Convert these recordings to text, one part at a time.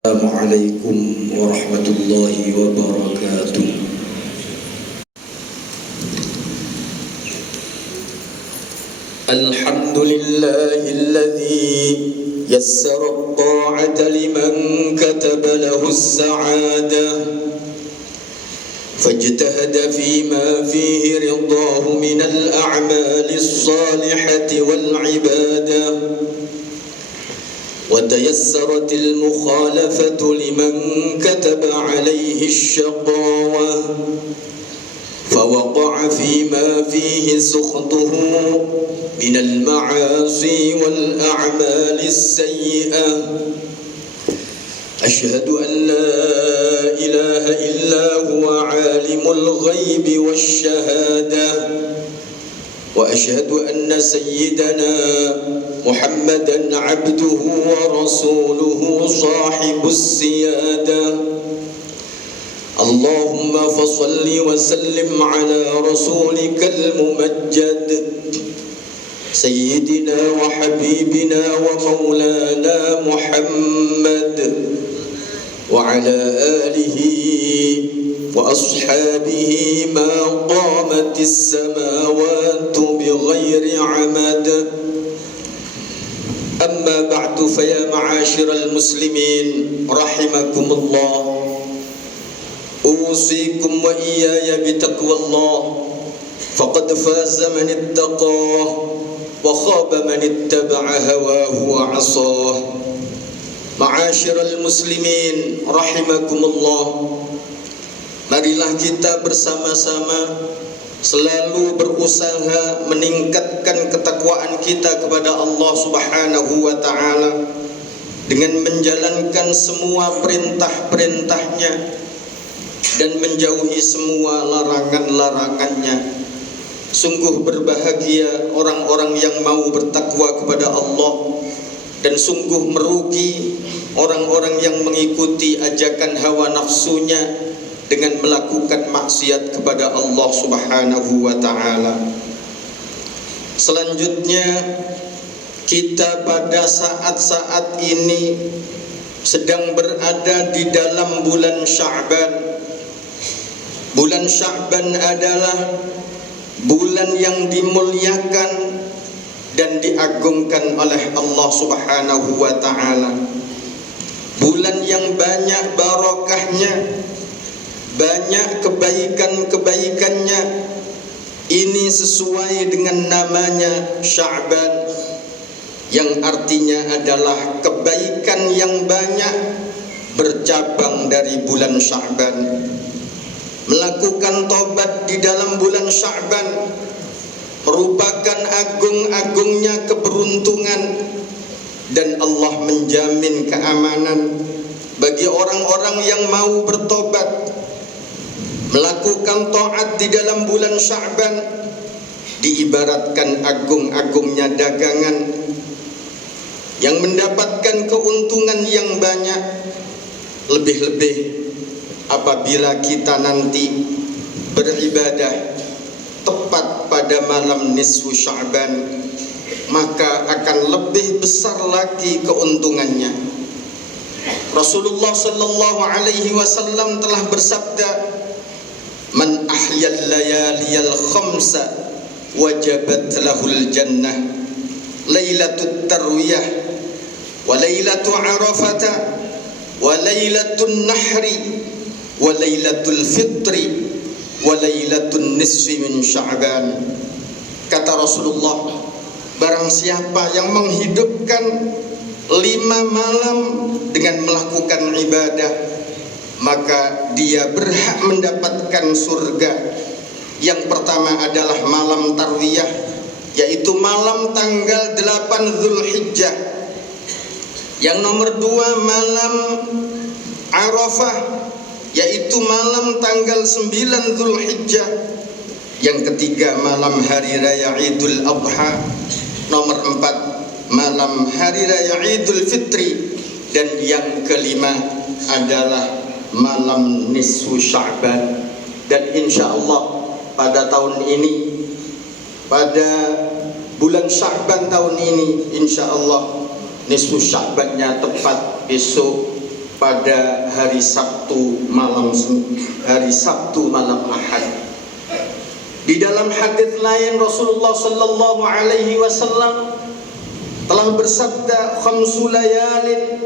Assalamualaikum warahmatullahi wabarakatuh. Alhamdulillahilladzi yassara at-ta'ata liman kataba lahu as-sa'adah fajtahada fima fihi ridahu min al-a'mali as-salihati wal-ibadah وتيسرت المخالفة لمن كتب عليه الشقاوة فوقع فيما فيه سخطه من المعاصي والأعمال السيئة أشهد أن لا إله إلا هو عالم الغيب والشهادة وأشهد أن سيدنا محمدًا عبده ورسوله صاحب السيادة اللهم فصل وسلم على رسولك الممجد سيدنا وحبيبنا ومولانا محمد وعلى آله وأصحابه ما قامت السماوات بغير عمد أما بعد فيا معاشر المسلمين رحمكم الله أوصيكم وإياي بتقوى الله فقد فاز من اتقاه وخاب من اتبع هواه وعصاه معاشر المسلمين رحمكم الله. Marilah kita bersama-sama selalu berusaha meningkatkan ketakwaan kita kepada Allah Subhanahu wa ta'ala dengan menjalankan semua perintah-perintahnya dan menjauhi semua larangan-larangannya. Sungguh berbahagia orang-orang yang mau bertakwa kepada Allah, dan sungguh merugi orang-orang yang mengikuti ajakan hawa nafsunya dengan melakukan maksiat kepada Allah Subhanahu wa ta'ala. Selanjutnya, kita pada saat-saat ini sedang berada di dalam bulan Sya'ban. Bulan Sya'ban adalah bulan yang dimuliakan dan diagungkan oleh Allah Subhanahu wa ta'ala. Bulan yang banyak barokahnya, banyak kebaikan-kebaikannya. Ini sesuai dengan namanya Sya'ban, yang artinya adalah kebaikan yang banyak bercabang dari bulan Sya'ban. Melakukan tobat di dalam bulan Sya'ban merupakan agung-agungnya keberuntungan, dan Allah menjamin keamanan bagi orang-orang yang mau bertobat. Melakukan taat di dalam bulan Sya'ban diibaratkan agung-agungnya dagangan yang mendapatkan keuntungan yang banyak. Lebih-lebih apabila kita nanti beribadah tepat pada malam nisfu Sya'ban, maka akan lebih besar lagi keuntungannya. Rasulullah sallallahu alaihi wasallam telah bersabda, "Man ahyal layaliyal khamsa wajabat lahul jannah, lailatul tarwiyah wa lailatul arafata wa lailatul nahri wa lailatul fitri wa lailatul nisfi min Sya'ban." Kata Rasulullah, barang siapa yang menghidupkan 5 malam dengan melakukan ibadah, maka dia berhak mendapatkan surga. Yang pertama adalah malam tarwiyah, yaitu malam tanggal 8 Zulhijjah. Yang nomor 2 malam Arafah, yaitu malam tanggal 9 Zulhijjah. Yang ketiga malam hari raya Idul Adha. Nomor 4 malam hari raya Idul Fitri. Dan yang kelima adalah malam nisfu Sya'ban. Dan insya Allah pada tahun ini, pada bulan Sya'ban tahun ini, insya Allah nisfu Sya'bannya tepat besok pada hari Sabtu malam Ahad. Di dalam hadis lain Rasulullah sallallahu alaihi wasallam telah bersabda, "Khamsu layalin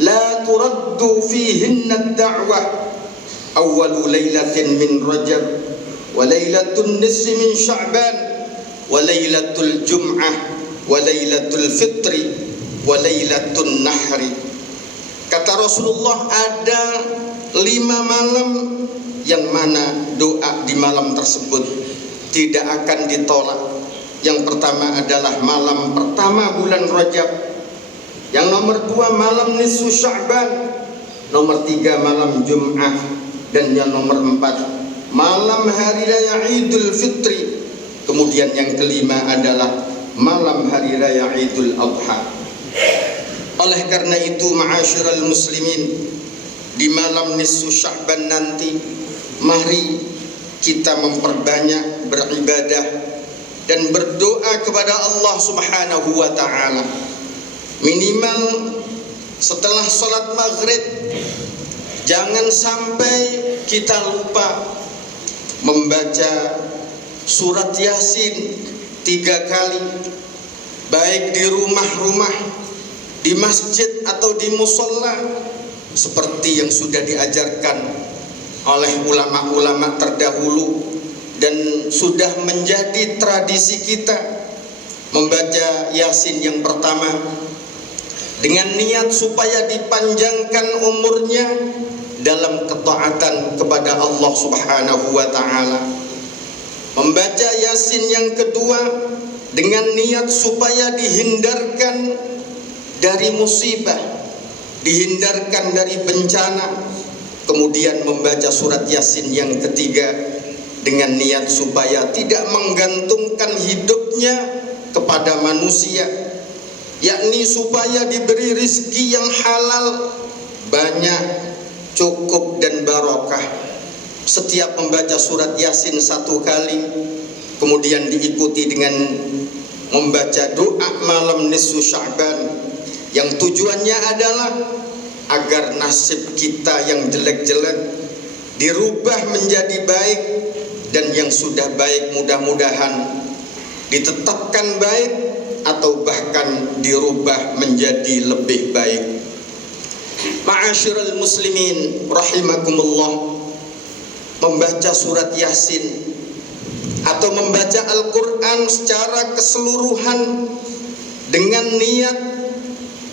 la turaddu fihinna ad-da'wah, awwalu lailatin min Rajab, wa lailatul nisfi min Sya'ban, wa lailatul Jum'ah, wa lailatul Fitri, wa lailatul Nahri." Kata Rasulullah, ada 5 malam yang mana doa di malam tersebut tidak akan ditolak. Yang pertama adalah malam pertama bulan Rajab, yang nomor 2 malam nisfu Sya'ban, nomor 3 malam Jum'ah, dan yang nomor 4 malam hari raya Idul Fitri. Kemudian yang kelima adalah malam hari raya Idul Adha. Oleh karena itu, ma'asyiral muslimin, di malam nisfu Sya'ban nanti mari kita memperbanyak beribadah dan berdoa kepada Allah Subhanahu wa ta'ala. Minimal setelah sholat maghrib jangan sampai kita lupa membaca surat Yasin 3 kali, baik di rumah-rumah, di masjid atau di musola, seperti yang sudah diajarkan oleh ulama-ulama terdahulu dan sudah menjadi tradisi kita. Membaca Yasin yang pertama dengan niat supaya dipanjangkan umurnya dalam ketaatan kepada Allah Subhanahu wa ta'ala. Membaca Yasin yang kedua dengan niat supaya dihindarkan dari musibah, dihindarkan dari bencana. Kemudian membaca surat Yasin yang ketiga dengan niat supaya tidak menggantungkan hidupnya kepada manusia, yakni supaya diberi rezeki yang halal, banyak, cukup dan barokah. Setiap membaca surat Yasin 1 kali, kemudian diikuti dengan membaca doa malam nisfu Sya'ban, yang tujuannya adalah agar nasib kita yang jelek-jelek dirubah menjadi baik, dan yang sudah baik mudah-mudahan ditetapkan baik atau bahkan dirubah menjadi lebih baik. Ma'asyiral muslimin rahimakumullah, membaca surat Yasin atau membaca Al-Quran secara keseluruhan dengan niat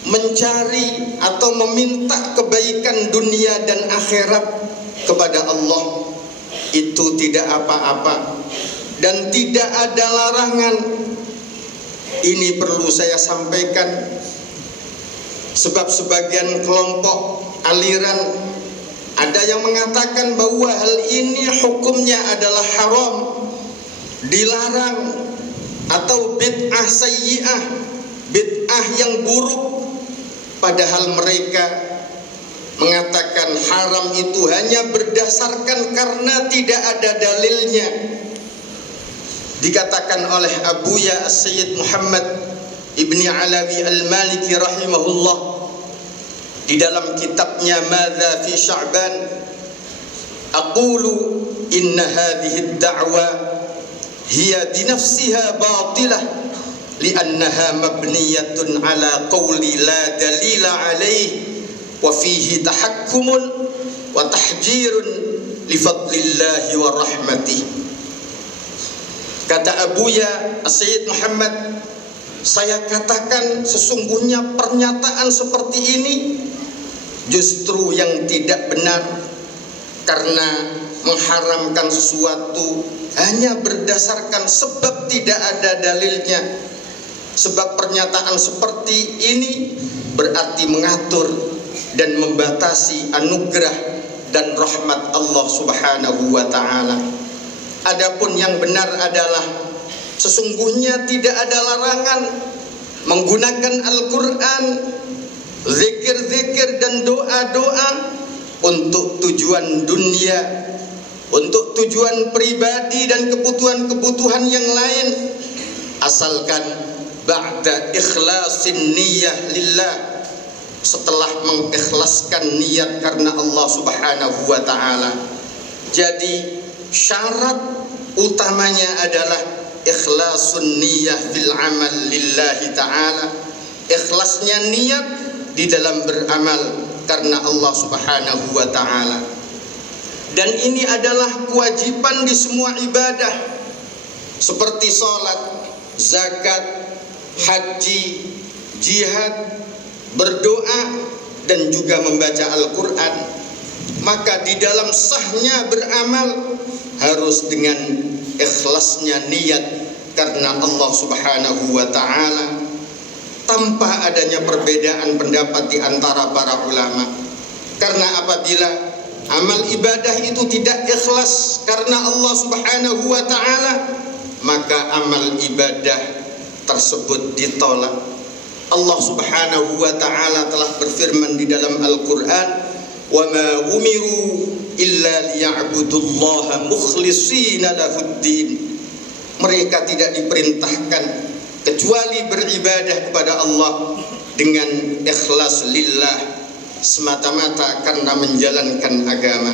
mencari atau meminta kebaikan dunia dan akhirat kepada Allah, itu tidak apa-apa dan tidak ada larangan. Ini perlu saya sampaikan, sebab sebagian kelompok aliran ada yang mengatakan bahwa hal ini hukumnya adalah haram, dilarang, atau bid'ah sayyi'ah, bid'ah yang buruk. Padahal mereka mengatakan haram itu hanya berdasarkan karena tidak ada dalilnya. Dikatakan oleh Abuya As-Sayyid Muhammad Ibni Alawi Al-Maliki rahimahullah di dalam kitabnya Madza fi Sya'ban, aqulu inna hadhihi ad-da'wa hiya bi nafsiha batilah li'annaha mabniyatun ala qawli la dalila alayhi wa fihi tahakkumun wa tahjirun li fadlillahi wa rahmatih. Kata Abuya As-Sayyid Muhammad, saya katakan sesungguhnya pernyataan seperti ini justru yang tidak benar, karena mengharamkan sesuatu hanya berdasarkan sebab tidak ada dalilnya. Sebab pernyataan seperti ini berarti mengatur dan membatasi anugerah dan rahmat Allah Subhanahu wa ta'ala. Adapun yang benar adalah sesungguhnya tidak ada larangan menggunakan Al-Quran, zikir-zikir dan doa-doa untuk tujuan dunia, untuk tujuan pribadi dan kebutuhan-kebutuhan yang lain, asalkan ba'da ikhlasin niyah lillah, setelah mengikhlaskan niat karena Allah Subhanahu wa ta'ala. Jadi syarat utamanya adalah ikhlasun niyah fil amal lillahi ta'ala, ikhlasnya niat di dalam beramal karena Allah Subhanahu wa ta'ala. Dan ini adalah kewajiban di semua ibadah seperti sholat, zakat, haji, jihad, berdoa, dan juga membaca Al-Quran. Maka di dalam sahnya beramal harus dengan ikhlasnya niat karena Allah Subhanahu wa ta'ala, tanpa adanya perbedaan pendapat di antara para ulama. Karena apabila amal ibadah itu tidak ikhlas karena Allah Subhanahu wa ta'ala, maka amal ibadah tersebut ditolak. Allah Subhanahu wa ta'ala telah berfirman di dalam Al-Quran, "Wa ma umiru illa liya'budullaha mukhlishina lahuddin." Mereka tidak diperintahkan kecuali beribadah kepada Allah dengan ikhlas lillah, semata-mata karena menjalankan agama.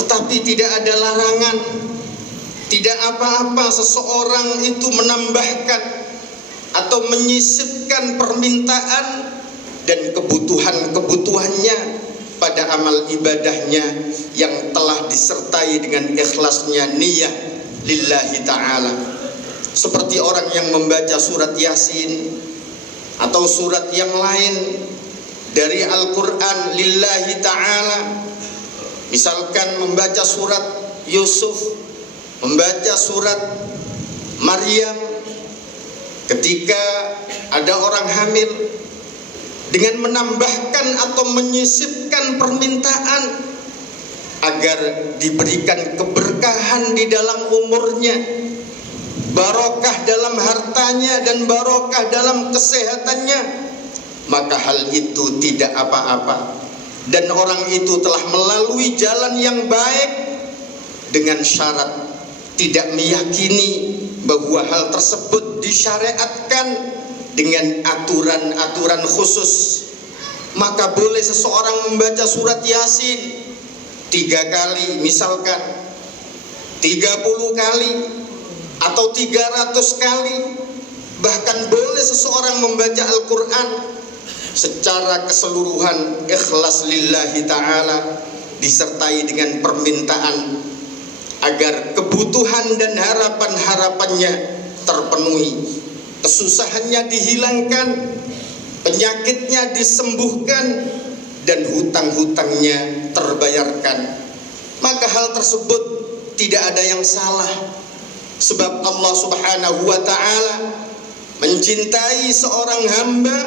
Tetapi tidak ada larangan, tidak apa-apa seseorang itu menambahkan atau menyisipkan permintaan dan kebutuhannya pada amal ibadahnya yang telah disertai dengan ikhlasnya niyah lillahi ta'ala. Seperti orang yang membaca surat Yasin atau surat yang lain dari Al-Quran lillahi ta'ala, misalkan membaca surat Yusuf, membaca surat Maryam, ketika ada orang hamil, dengan menambahkan atau menyisipkan permintaan agar diberikan keberkahan di dalam umurnya, barokah dalam hartanya dan barokah dalam kesehatannya, maka hal itu tidak apa-apa. Dan orang itu telah melalui jalan yang baik dengan syarat tidak meyakini bahwa hal tersebut disyariatkan dengan aturan-aturan khusus. Maka boleh seseorang membaca surat Yasin 3 kali misalkan, 30 kali atau 300 kali. Bahkan boleh seseorang membaca Al-Quran secara keseluruhan ikhlas lillahi ta'ala, disertai dengan permintaan agar kebutuhan dan harapan-harapannya terpenuhi, kesusahannya dihilangkan, penyakitnya disembuhkan, dan hutang-hutangnya terbayarkan. Maka hal tersebut tidak ada yang salah, sebab Allah Subhanahu wa ta'ala mencintai seorang hamba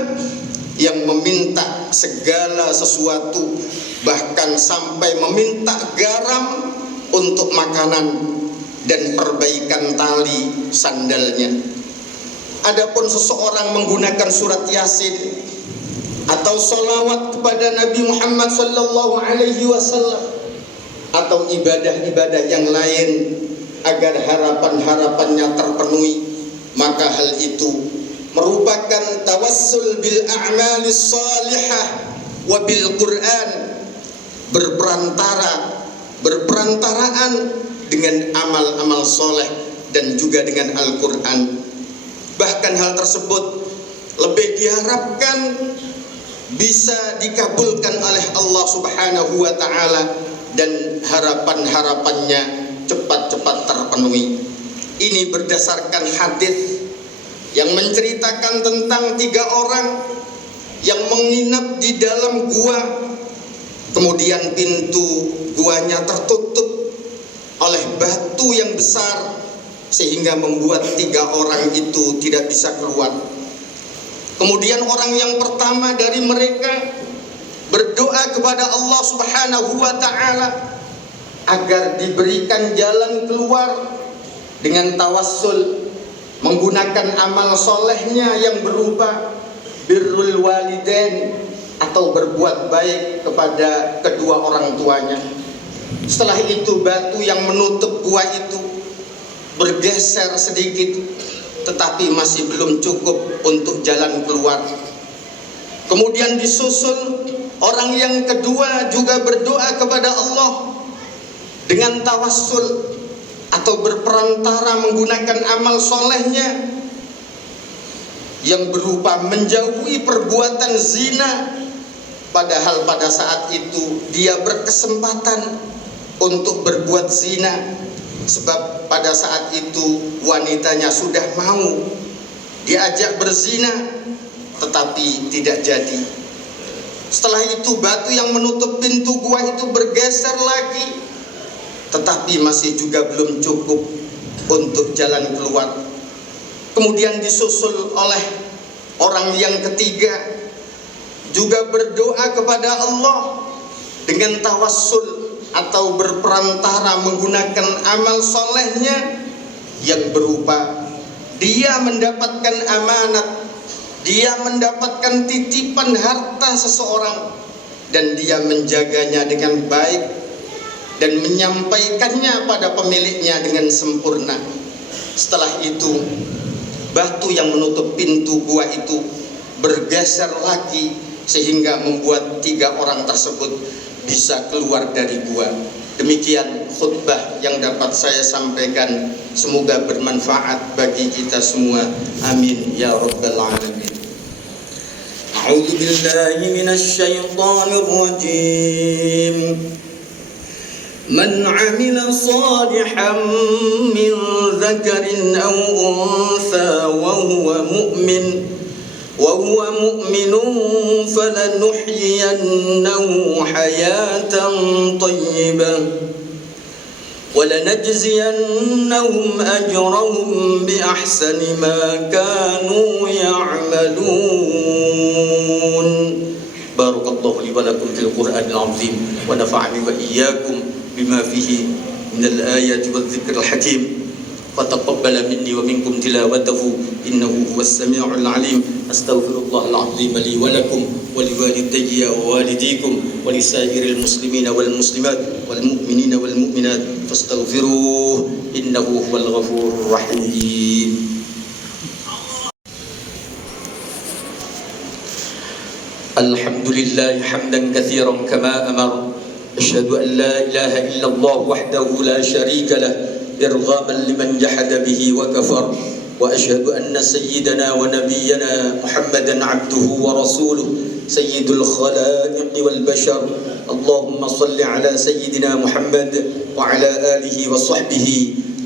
yang meminta segala sesuatu, bahkan sampai meminta garam untuk makanan dan perbaikan tali sandalnya. Adapun seseorang menggunakan surat Yasin atau sholawat kepada Nabi Muhammad sallallahu alaihi wasallam atau ibadah-ibadah yang lain agar harapan-harapannya terpenuhi, maka hal itu merupakan tawassul bil a'malis salihah wa bil Quran, berperantaraan dengan amal-amal soleh dan juga dengan Al-Quran. Bahkan hal tersebut lebih diharapkan bisa dikabulkan oleh Allah Subhanahu wa ta'ala dan harapan-harapannya cepat-cepat terpenuhi. Ini berdasarkan hadis yang menceritakan tentang 3 orang yang menginap di dalam gua, kemudian pintu guanya tertutup oleh batu yang besar sehingga membuat 3 orang itu tidak bisa keluar. Kemudian orang yang pertama dari mereka berdoa kepada Allah Subhanahu wa ta'ala agar diberikan jalan keluar dengan tawassul menggunakan amal solehnya yang berupa birrul walidain atau berbuat baik kepada kedua orang tuanya. Setelah itu batu yang menutup gua itu bergeser sedikit, tetapi masih belum cukup untuk jalan keluar. Kemudian disusul orang yang kedua juga berdoa kepada Allah dengan tawassul atau berperantara menggunakan amal solehnya yang berupa menjauhi perbuatan zina, padahal pada saat itu dia berkesempatan untuk berbuat zina, sebab pada saat itu wanitanya sudah mau diajak berzina tetapi tidak jadi. Setelah itu batu yang menutup pintu gua itu bergeser lagi, tetapi masih juga belum cukup untuk jalan keluar. Kemudian disusul oleh orang yang ketiga juga berdoa kepada Allah dengan tawassul atau berperantara menggunakan amal solehnya yang berupa dia mendapatkan amanat, dia mendapatkan titipan harta seseorang dan dia menjaganya dengan baik dan menyampaikannya pada pemiliknya dengan sempurna. Setelah itu batu yang menutup pintu gua itu bergeser lagi sehingga membuat 3 orang tersebut bisa keluar dari gua. Demikian khutbah yang dapat saya sampaikan, semoga bermanfaat bagi kita semua. Amin ya rabbal alamin. A'udzu billahi minasy syaithanir rajim. Man 'amila shalihan min dzakarin aw untha wa huwa mu'minun falanuhyiyannahu hayatan tayyibah wa lanajziyannahum ajrahum bi ahsani ma kanu ya'malun. Barakallahu li wa lakum fil Qur'anil 'azim wa nafa'ani wa iyyakum bima fihi minal ayati wadh-dhikril hakim. فتقبل مني ومنكم تلاوته إنه هو السميع العليم. أستغفر الله العظيم لي ولكم ولوالدي ووالديكم ولسائر المسلمين والمسلمات والمؤمنين والمؤمنات فاستغفروه إنه هو الغفور الرحيم. الحمد لله حمدا كثيرا كما أمر. أشهد أن لا إله إلا الله وحده لا شريك له إرغاما لمن جحد به وكفر. وأشهد أن سيدنا ونبينا محمدا عبده ورسوله سيد الخلائق والبشر. اللهم صل على سيدنا محمد وعلى آله وصحبه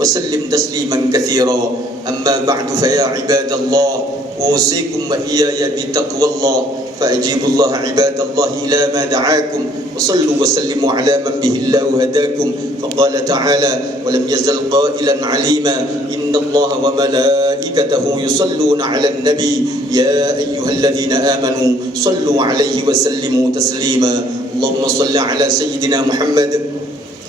وسلم تسليما كثيرا. أما بعد فيا عباد الله أوصيكم وإياي بتقوى الله فأجيبوا الله عباد الله إلى ما دعاكم وصلوا وسلموا على من به الله هداكم. فقال تعالى ولم يزل قائلا عليما إن الله وملائكته يصلون على النبي يا أيها الذين آمنوا صلوا عليه وسلموا تسليما. اللهم صل على سيدنا محمد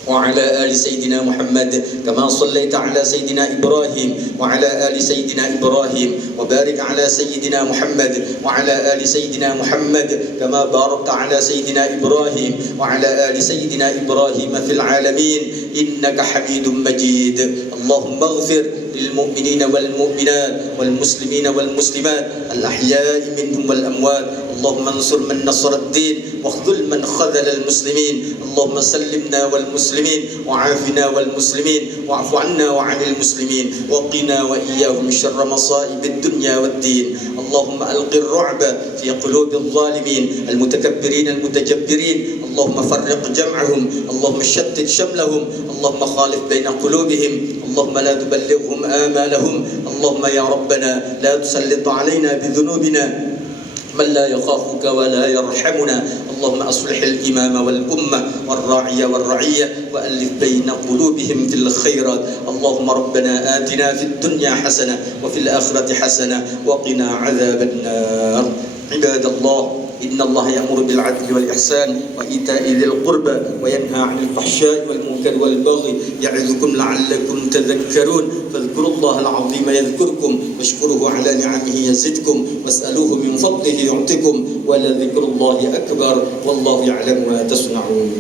وعلى آل سيدنا محمد كما صليت على سيدنا إبراهيم وعلى آل سيدنا إبراهيم وبارك على سيدنا محمد وعلى آل سيدنا محمد كما باركت على سيدنا إبراهيم وعلى آل سيدنا إبراهيم في العالمين إنك حميد مجيد. اللهم اغفر للمؤمنين والمؤمنات والمسلمين والمسلمات الأحياء منهم والأموات. اللهم انصر من نصر الدين واخذل من خذل المسلمين. اللهم سلمنا والمسلمين وعافنا والمسلمين واعف عنا وعن المسلمين وقنا وإياهم شر مصائب الدنيا والدين. اللهم ألق الرعب في قلوب الظالمين المتكبرين المتجبرين. اللهم فرق جمعهم. اللهم شتت شملهم. اللهم خالف بين قلوبهم. اللهم لا تبلغهم آمالهم. اللهم يا ربنا لا تسلط علينا بذنوبنا من لا يخافك ولا يرحمنا. اللهم أصلح الإمام والأمة والراعي والرعية وألف بين قلوبهم في الخيرات. اللهم ربنا آتنا في الدنيا حسنة وفي الآخرة حسنة وقنا عذاب النار. عباد الله إن الله يأمر بالعدل والإحسان وإيتاء ذي القربى وينهى عن الفحشاء والمنكر والبغي يعظكم لعلكم تذكرون. فاذكروا الله العظيم يذكركم واشكروه على نعمه يزدكم واسألوه من فضله يعطكم ولذكر الله أكبر والله يعلم ما تصنعون.